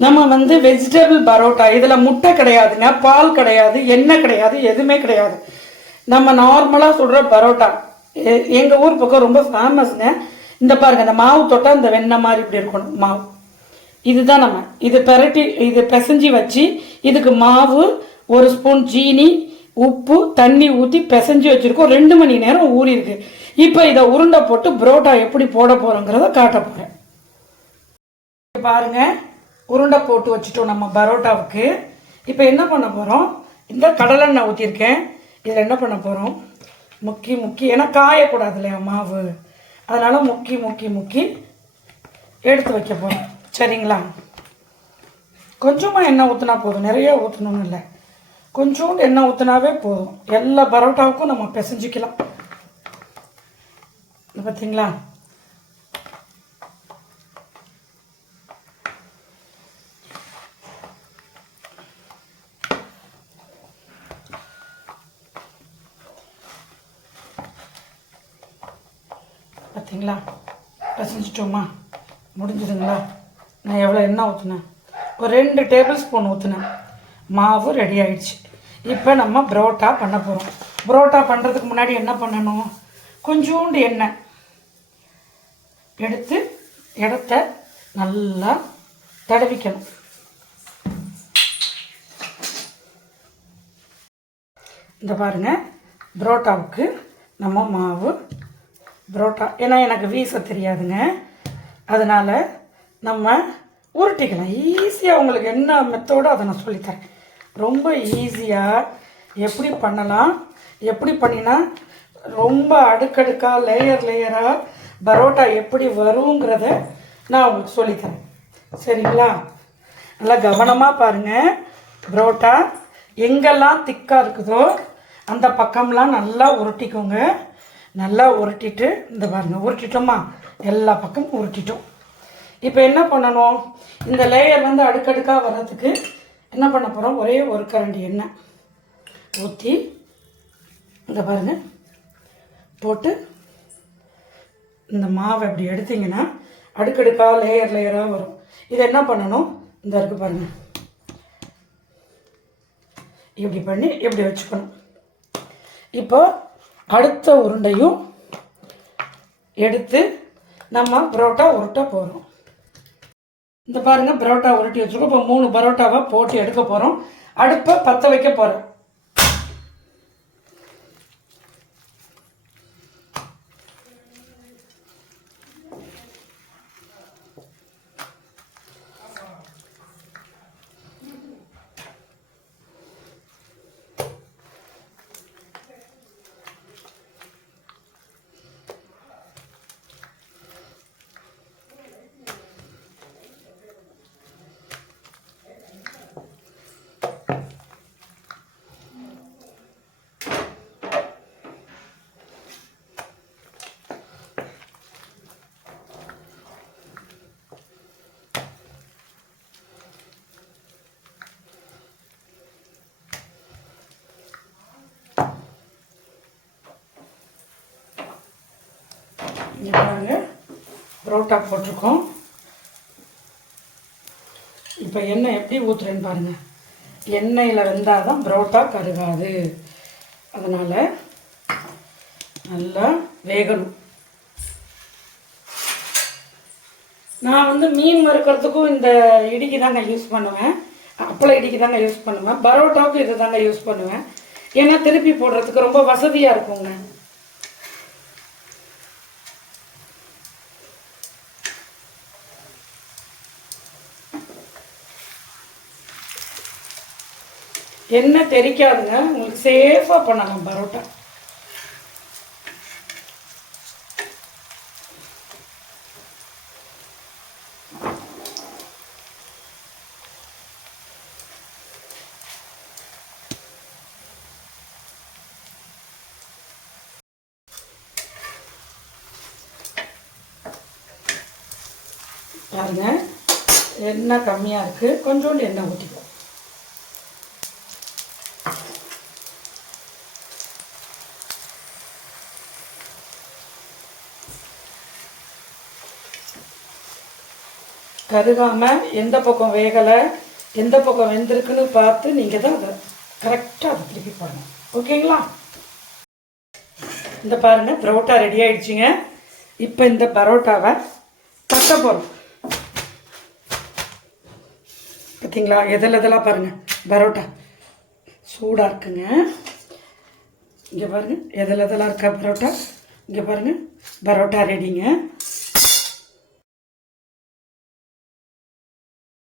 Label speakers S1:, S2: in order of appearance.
S1: நம்ம வந்து வெஜிடபிள் பரோட்டா இதில் முட்டை கிடையாதுங்க பால் கிடையாது எண்ணெய் கிடையாது எதுவுமே கிடையாது. நம்ம நார்மலாக சொல்கிற பரோட்டா. எ- ஊர் பக்கம் ரொம்ப ஃபேமஸ்ங்க இந்த பாருங்க இந்த மாவு தொட்டால் இந்த வெண்ணெய் மாதிரி இப்படி இருக்கணும் மாவு. இதுதான் நம்ம. இது பெரட்டி இது பிசைஞ்சு வச்சு இதுக்கு மாவு ஒரு ஸ்பூன் ஜீனி உப்பு தண்ணி ஊற்றி பிசைஞ்சு வச்சுருக்கோம். ரெண்டு மணி நேரம் ஊறி இருக்கு. இப்போ இதை உருண்டை போட்டு புரோட்டா எப்படி போட போகிறோங்கிறத காட்ட போகிறேன் பாருங்கள் உருண்டை போட்டு வச்சுட்டோம் நம்ம பரோட்டாவுக்கு. இப்போ என்ன பண்ண போகிறோம் இந்த கடலெண்ணெய் ஊற்றிருக்கேன் இதில் என்ன பண்ண போகிறோம் முக்கி முக்கி. ஏன்னா காயக்கூடாது இல்லையா மாவு? அதனால் முக்கி முக்கி முக்கி எடுத்து வைக்க போகிறோம் சரிங்களா? கொஞ்சமாக எண்ணெய் ஊற்றினா போதும். நிறைய ஊற்றணும்னு இல்லை. கொஞ்சோண்டு எண்ணெய் ஊற்றினாவே போதும். எல்லா பரோட்டாவுக்கும் நம்ம பிசைஞ்சிக்கலாம். பார்த்தீங்களா பார்த்தீங்களா பசஞ்சிட்டோமா முடிஞ்சுதுங்களா? நான் எவ்வளோ எண்ணெய் ஊற்றினேன் ஒரு ரெண்டு டேபிள் ஸ்பூன் ஊற்றினேன் மாவு ரெடி ஆயிடுச்சு. இப்போ நம்ம புரோட்டா பண்ண போகிறோம் புரோட்டா பண்ணுறதுக்கு முன்னாடி என்ன பண்ணணும்? கொஞ்சோண்டு எண்ணெய் எடுத்து இடத்த நல்லா தடவிக்கணும். இந்த பாருங்க புரோட்டாவுக்கு நம்ம மாவு புரோட்டா. ஏன்னா எனக்கு வீச தெரியாதுங்க. அதனால் நம்ம உருட்டிக்கலாம். ஈஸியாக உங்களுக்கு என்ன மெத்தோடோ அதை நான் சொல்லித்தரேன். ரொம்ப ஈஸியாக எப்படி பண்ணலாம் எப்படி பண்ணினா ரொம்ப அடுக்கடுக்காக லேயர் லேயராக பரோட்டா எப்படி வருங்கிறத நான் உங்களுக்கு சொல்லித்தரேன். சரிங்களா? நல்லா கவனமாக பாருங்கள் பரோட்டா எங்கெல்லாம் திக்காக இருக்குதோ அந்த பக்கம்லாம் நல்லா உருட்டிக்கோங்க. நல்லா உருட்டிட்டு இந்த பாருங்க உருட்டிட்டோமா? எல்லா பக்கமும் உருட்டிட்டோம். இப்போ என்ன பண்ணணும்? இந்த லேயர் வந்து அடுக்கடுக்காக வர்றதுக்கு என்ன பண்ண போகிறோம் ஒரே ஒரு கரண்டி எண்ணெய் ஊற்றி இந்த பாருங்க போட்டு இந்த மாவை இப்படி எடுத்தீங்கன்னா அடுக்கடுக்காக லேயர் லேயராக வரும். இதை என்ன பண்ணணும்? இந்த இருக்கு பாருங்க. இப்படி பண்ணி இப்படி வச்சுக்கணும். இப்போ அடுத்த உருண்டையும் எடுத்து நம்ம பரோட்டா உருட்ட போகிறோம் இந்த பாருங்கள் பரோட்டா உருட்டி வச்சுருக்கோம். இப்போ மூணு பரோட்டாவை போட்டு எடுக்க போகிறோம் அடுப்பை பற்ற வைக்க போகிறோம் இங்கே பரோட்டா போட்டிருக்கோம். இப்போ எண்ணெய் எப்படி ஊற்றுறேன்னு பாருங்க. எண்ணெயில் வெந்தால் தான் பரோட்டா கருகாது. அதனால் நல்லா வேகணும். நான் வந்து மீன் மறுக்கிறதுக்கும் இந்த இடிக்கு தாங்க யூஸ் பண்ணுவேன். அப்பளம் இடிக்கு தாங்க யூஸ் பண்ணுவேன். பரோட்டாவுக்கும் இது தாங்க யூஸ் பண்ணுவேன். ஏன்னா திருப்பி போடுறதுக்கு ரொம்ப வசதியாக இருக்குங்க. எண்ணெய் தெரிக்காதுங்க உங்களுக்கு சேஃபாக பண்ணலாம் பரோட்டா. பாருங்க எண்ணெய் கம்மியாக இருக்குது கொஞ்சோண்டு எண்ணெய் ஊற்றிக்கோ கருகாமல் எந்த பக்கம் வேகலை எந்த பக்கம் வெந்திருக்குன்னு பார்த்து நீங்கள் தான் அதை கரெக்டாக அதை திருப்பி போடணும். ஓகேங்களா? இந்த பாருங்க பரோட்டா ரெடி ஆகிடுச்சிங்க இப்போ இந்த பரோட்டாவை தட்ட போகிறோம் பார்த்தீங்களா எதில் எதெல்லாம் பாருங்கள் பரோட்டா. சூடாக இருக்குங்க. இங்கே பாருங்கள் எதில் எதெல்லாம் இருக்கா பரோட்டா? இங்கே பாருங்கள் பரோட்டா ரெடிங்க